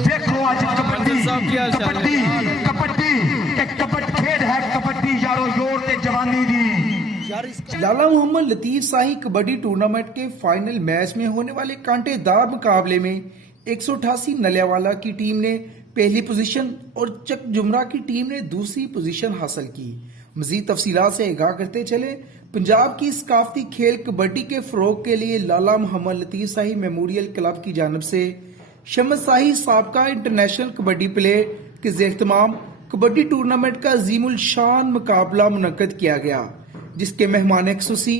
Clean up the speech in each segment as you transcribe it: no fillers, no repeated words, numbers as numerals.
देखो आज कबड्डी कबड्डी कबड्डी एक कबड्डी खेल है कबड्डी यारो जोर ते जवानी दी। लाला मोहम्मद लतीफ शाही कबड्डी टूर्नामेंट के फाइनल मैच में होने वाले कांटेदार मुकाबले में 188 नलियावाला की टीम ने पहली पोजीशन और चक जुमरा की टीम ने दूसरी पोजीशन हासिल की। मजीद तफसीलात से आगाह करते चले, पंजाब की सकाफती खेल कबड्डी के फरोग के लिए लाला मोहम्मद लतीफ शाही मेमोरियल क्लब की जानिब से शम्स शाही साबका इंटरनेशनल कबड्डी प्लेयर के ज़ेर-ए-एहतमाम कबड्डी टूर्नामेंट का अजीमुल शान मुकाबला मुनक्कद किया गया, जिसके मेहमान खुसूसी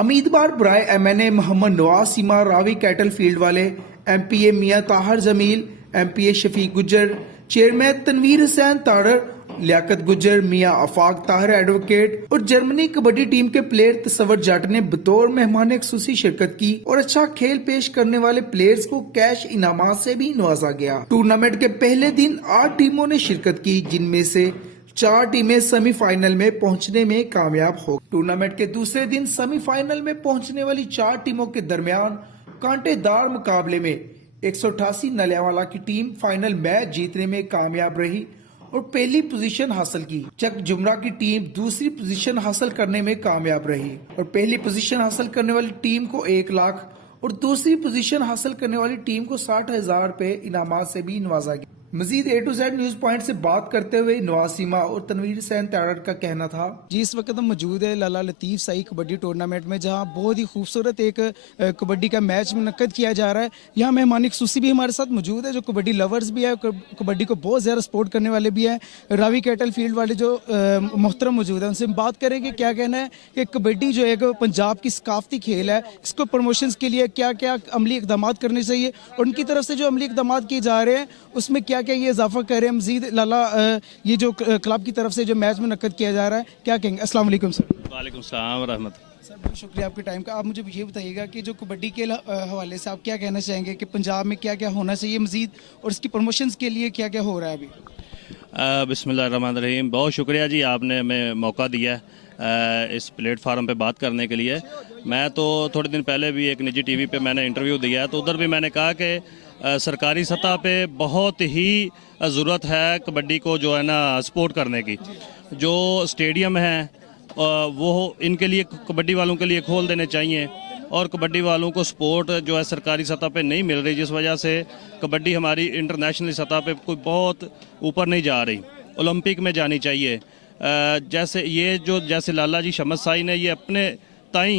उम्मीदवार बराए MNA मोहम्मद नवाज सीमा रावी कैटल फील्ड वाले MPA मियां ताहर जमील, MPA शफीक गुज्जर, चेयरमैन तनवीर हुसैन तारर, लियाकत गुज्जर, मियां आफाक ताहर एडवोकेट और जर्मनी कबड्डी टीम के प्लेयर तसव्वुर जट ने बतौर मेहमान खुसूसी शिरकत की और अच्छा खेल पेश करने वाले प्लेयर्स को कैश इनामात से भी नवाजा गया। टूर्नामेंट के पहले दिन 8 टीमों ने शिरकत की, जिनमें से 4 टीमें सेमीफाइनल में पहुंचने में कामयाब हो। टूर्नामेंट के दूसरे दिन सेमीफाइनल में पहुंचने वाली 4 टीमों के दरमियान कांटेदार मुकाबले में 188 नलियावाला की टीम फाइनल मैच जीतने में कामयाब रही और पहली पोजीशन हासिल की। चक जुमरा की टीम दूसरी पोजीशन हासिल करने में कामयाब रही और पहली पोजीशन हासिल करने वाली टीम को 1 लाख और दूसरी पोजीशन हासिल करने वाली टीम को 60,000 रुपए इनामात से भी नवाजा गया। मजीद A to Z news point से बात करते हुए नवाज सीमा और तनवीर हुसैन तारड़ का कहना था, जी इस वक्त हम मौजूद है लाला लतीफ शाही कबड्डी टूर्नामेंट में, जहां बहुत ही खूबसूरत एक कबड्डी का मैच मुनक्कद किया जा रहा है। यहाँ मेहमान खुसूसी भी हमारे साथ मौजूद है, जो कबड्डी लवर्स भी है, कबड्डी को बहुत ज़्यादा सपोर्ट करने वाले भी हैं। रावी कैटल फील्ड वाले जो मोहतरम मौजूद है, उनसे हम बात करेंगे क्या कहना है कि कबड्डी जो एक पंजाब की सकाफती खेल है, इसको प्रमोशंस के लिए क्या क्या अमली इकदाम करने चाहिए और उनकी तरफ से जो अमली इकदाम किए जा रहे हैं उसमें क्या क्या ये इजाफा कर रहे हैं। मजीद लाला ये जो क्लब की तरफ से जो मैच मुनक्कद किया जा रहा है, क्या कहेंगे? अस्सलाम वालेकुम सर। वालेकुम सलाम रहमत। सर बहुत शुक्रिया आपके टाइम का। आप मुझे ये बताइएगा कि जो कबड्डी के हवाले से आप क्या कहना चाहेंगे कि पंजाब में क्या क्या होना चाहिए मजीद और इसकी प्रमोशंस के लिए क्या क्या हो रहा है अभी? बिस्मिल्लाहिर्रहमानिर्रहीम। बहुत शुक्रिया जी, आपने हमें मौका दिया है इस प्लेटफार्म पे बात करने के लिए। मैं तो थोड़े दिन पहले भी एक निजी टीवी पे मैंने इंटरव्यू दिया है, तो उधर भी मैंने कहा कि सरकारी सतह पे बहुत ही ज़रूरत है कबड्डी को जो है ना सपोर्ट करने की। जो स्टेडियम हैं वो इनके लिए कबड्डी वालों के लिए खोल देने चाहिए और कबड्डी वालों को सपोर्ट जो है सरकारी सतह पे नहीं मिल रही, जिस वजह से कबड्डी हमारी इंटरनेशनल सतह पे कोई बहुत ऊपर नहीं जा रही, ओलंपिक में जानी चाहिए। जैसे ये जो जैसे लाला जी शम्स शाही ने ये अपने ताई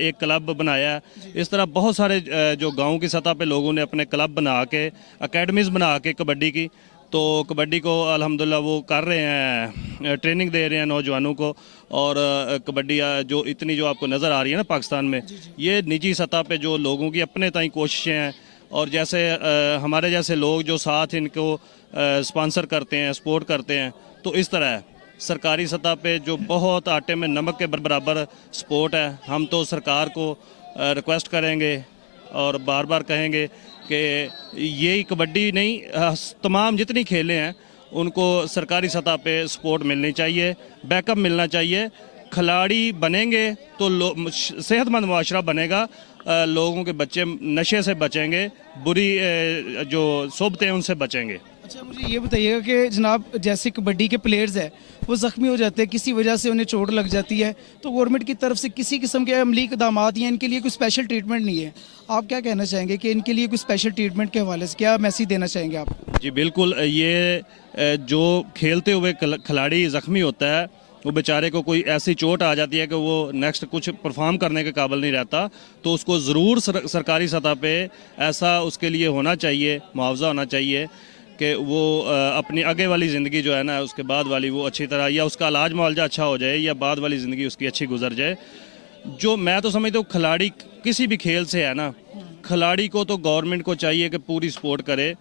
एक क्लब बनाया है, इस तरह बहुत सारे जो गांव की सतह पे लोगों ने अपने क्लब बना के एकेडमीज़ बना के कबड्डी की, तो कबड्डी को अल्हम्दुलिल्लाह वो कर रहे हैं, ट्रेनिंग दे रहे हैं नौजवानों को। और कबड्डी जो इतनी जो आपको नज़र आ रही है ना पाकिस्तान में, ये निजी सतह पे जो लोगों की अपने ताई कोशिशें हैं और जैसे हमारे जैसे लोग जो साथ इनको स्पॉन्सर करते हैं, सपोर्ट करते हैं, तो इस तरह है। सरकारी सतह पे जो बहुत आटे में नमक के बराबर सपोर्ट है, हम तो सरकार को रिक्वेस्ट करेंगे और बार बार कहेंगे कि यही कबड्डी नहीं, तमाम जितनी खेलें हैं उनको सरकारी सतह पे सपोर्ट मिलनी चाहिए, बैकअप मिलना चाहिए। खिलाड़ी बनेंगे तो सेहतमंद मुआशरा बनेगा, लोगों के बच्चे नशे से बचेंगे, बुरी जो सोबतें हैं उनसे बचेंगे। अच्छा मुझे ये बताइएगा कि जनाब जैसे कबड्डी के प्लेयर्स हैं वो ज़ख्मी हो जाते हैं, किसी वजह से उन्हें चोट लग जाती है, तो गवर्नमेंट की तरफ से किसी किस्म के अमली इक़दाम या इनके लिए कोई स्पेशल ट्रीटमेंट नहीं है। आप क्या कहना चाहेंगे कि इनके लिए कोई स्पेशल ट्रीटमेंट के हवाले से क्या मैसेज देना चाहेंगे आप? जी बिल्कुल, ये जो खेलते हुए खिलाड़ी ज़ख्मी होता है, वो बेचारे को कोई ऐसी चोट आ जाती है कि वो नेक्स्ट कुछ परफॉर्म करने के काबिल नहीं रहता, तो उसको ज़रूर सरकारी सतह पे ऐसा उसके लिए होना चाहिए, मुआवजा होना चाहिए कि वो अपनी आगे वाली ज़िंदगी जो है ना, उसके बाद वाली वो अच्छी तरह, या उसका इलाज मुआवजा अच्छा हो जाए या बाद वाली ज़िंदगी उसकी अच्छी गुजर जाए। जो मैं तो समझता हूँ खिलाड़ी किसी भी खेल से है ना, खिलाड़ी को तो गवर्नमेंट को चाहिए कि पूरी सपोर्ट करे।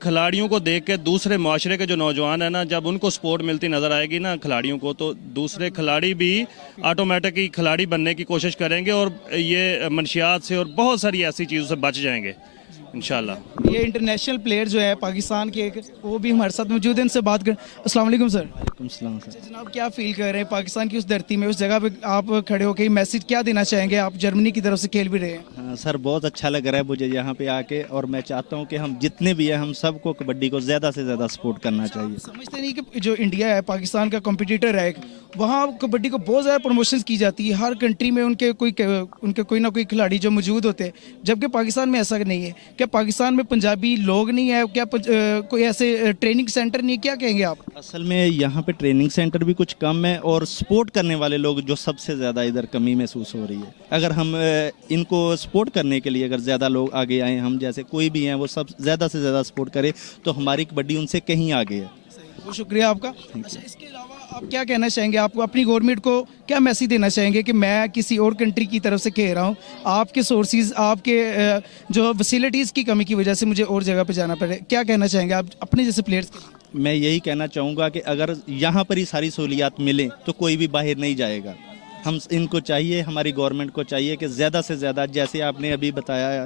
खिलाड़ियों को देख के दूसरे माशरे के जो नौजवान है ना, जब उनको सपोर्ट मिलती नज़र आएगी ना खिलाड़ियों को, तो दूसरे खिलाड़ी भी ऑटोमेटिक ही खिलाड़ी बनने की कोशिश करेंगे और ये मंशियात से और बहुत सारी ऐसी चीज़ों से बच जाएंगे इंशाल्लाह। ये इंटरनेशनल प्लेयर जो है पाकिस्तान के एक, वो भी हमारे साथ मौजूद है, उनसे बात कर। अस्सलाम वालेकुम सर। वालेकुम सलाम सर। जनाब क्या फील कर रहे हैं पाकिस्तान की उस धरती में, उस जगह पे आप खड़े होकर मैसेज क्या देना चाहेंगे? आप जर्मनी की तरफ से खेल भी रहे हैं। सर बहुत अच्छा लग रहा है मुझे यहाँ पे आके, और मैं चाहता हूँ कि हम जितने भी हैं हम सबको कबड्डी को ज़्यादा से ज़्यादा सपोर्ट करना चाहिए। समझते नहीं कि जो इंडिया है, पाकिस्तान का कॉम्पिटिटर है, वहाँ कबड्डी को बहुत ज़्यादा प्रमोशंस की जाती है, हर कंट्री में उनके कोई ना कोई खिलाड़ी जो मौजूद होते हैं, जबकि पाकिस्तान में ऐसा नहीं है। क्या पाकिस्तान में पंजाबी लोग नहीं है? क्या कोई ऐसे ट्रेनिंग सेंटर नहीं? क्या कहेंगे आप? असल में यहाँ पे ट्रेनिंग सेंटर भी कुछ कम है, और सपोर्ट करने वाले लोग जो सबसे ज़्यादा इधर कमी महसूस हो रही है। अगर हम इनको सपोर्ट करने के लिए अगर ज़्यादा लोग आगे आए, हम जैसे कोई भी हैं वो सब ज़्यादा से ज़्यादा सपोर्ट करे, तो हमारी कबड्डी उनसे कहीं आगे है। बहुत शुक्रिया आपका। अच्छा, इसके अलावा आप क्या कहना चाहेंगे? आपको अपनी गवर्नमेंट को क्या मैसेज देना चाहेंगे कि मैं किसी और कंट्री की तरफ से कह रहा हूँ, आपके सोर्सेज, आपके जो फैसिलिटीज़ की कमी की वजह से मुझे और जगह पे जाना पड़े, क्या कहना चाहेंगे आप अपने जैसे प्लेयर्स के? मैं यही कहना चाहूँगा कि अगर यहाँ पर ही सारी सहूलियात मिलें तो कोई भी बाहर नहीं जाएगा। हम इनको चाहिए, हमारी गवर्नमेंट को चाहिए कि ज़्यादा से ज़्यादा, जैसे आपने अभी बताया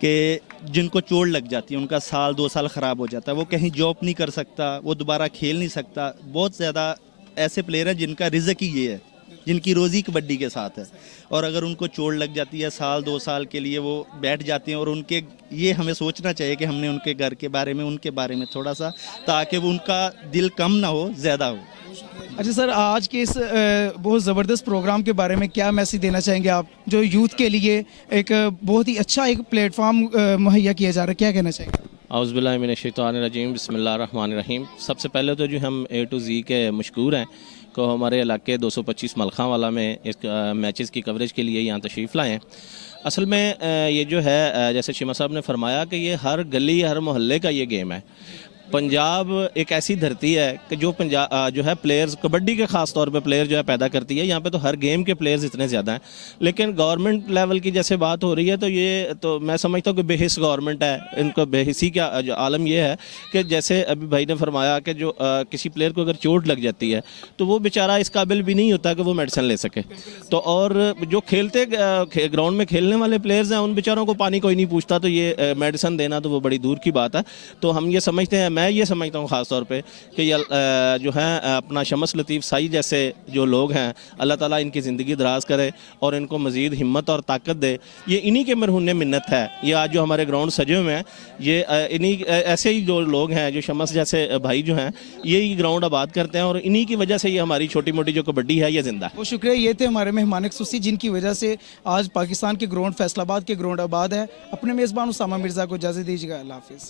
कि जिनको चोट लग जाती है, उनका साल 2 साल ख़राब हो जाता है, वो कहीं जॉब नहीं कर सकता, वो दोबारा खेल नहीं सकता। बहुत ज़्यादा ऐसे प्लेयर हैं जिनका रिज़्क ही ये है, जिनकी रोज़ी कबड्डी के साथ है, और अगर उनको चोट लग जाती है साल 2 साल के लिए वो बैठ जाते हैं, और उनके ये हमें सोचना चाहिए कि हमने उनके घर के बारे में, उनके बारे में थोड़ा सा, ताकि वो उनका दिल कम ना हो, ज़्यादा हो। अच्छा सर, आज के इस बहुत ज़बरदस्त प्रोग्राम के बारे में क्या मैसेज देना चाहेंगे आप, जो यूथ के लिए एक बहुत ही अच्छा एक प्लेटफॉर्म मुहैया किया जा रहा है, क्या कहना चाहेंगे? औज़ुबिल्लाहिमिनश्शैतानिर्रजीम, बिस्मिल्लाहिर्रहमानिर्रहीम। सबसे पहले तो जो हम A to Z के मशकूर हैं को हमारे इलाके 225 मलखा वाला में इस मैचेस की कवरेज के लिए यहाँ तशरीफ़ लाए हैं। असल में ये जो है, जैसे शिमा साहब ने फरमाया कि ये हर गली हर मोहल्ले का ये गेम है। पंजाब एक ऐसी धरती है कि जो जो है प्लेयर्स कबड्डी के ख़ास तौर पे प्लेयर जो है पैदा करती है। यहाँ पे तो हर गेम के प्लेयर्स इतने ज़्यादा हैं, लेकिन गवर्नमेंट लेवल की जैसे बात हो रही है तो ये तो मैं समझता हूँ कि बेहिस गवर्नमेंट है। इनको बेहिसी का जो आलम ये है कि जैसे अभी भाई ने फरमाया कि जो किसी प्लेयर को अगर चोट लग जाती है तो वो बेचारा इस काबिल भी नहीं होता कि वो मेडिसिन ले सके। तो और जो खेलते ग्राउंड में खेलने वाले प्लेयर्स हैं उन बेचारों को पानी कोई नहीं पूछता, तो ये मेडिसिन देना तो वो बड़ी दूर की बात है। तो हम ये समझते हैं, मैं ये समझता हूँ ख़ास तौर पे कि ये जो है अपना शमस लतीफ़ साई जैसे जो लोग हैं, अल्लाह ताला इनकी ज़िंदगी दराज करे और इनको मज़ीद हिम्मत और ताकत दे। ये इन्हीं के मरहून मिन्नत है। ये आज जो हमारे ग्राउंड सजे हुए हैं, ये इन्हीं ऐसे ही जो लोग हैं, जो शमस जैसे भाई जो हैं, यही ग्राउंड आबाद करते हैं और इन्हीं की वजह से ये हमारी छोटी मोटी जो कबड्डी है ये ज़िंदा है। बहुत शुक्रिया। ये थे हमारे मेहमान खुसूसी जिनकी वजह से आज पाकिस्तान के ग्राउंड फैसलाबाद के ग्राउंड आबाद है। अपने मेज़बान उसामा मिर्ज़ा को इजाज़त दीजिएगा। अल्लाह हाफ़िज़।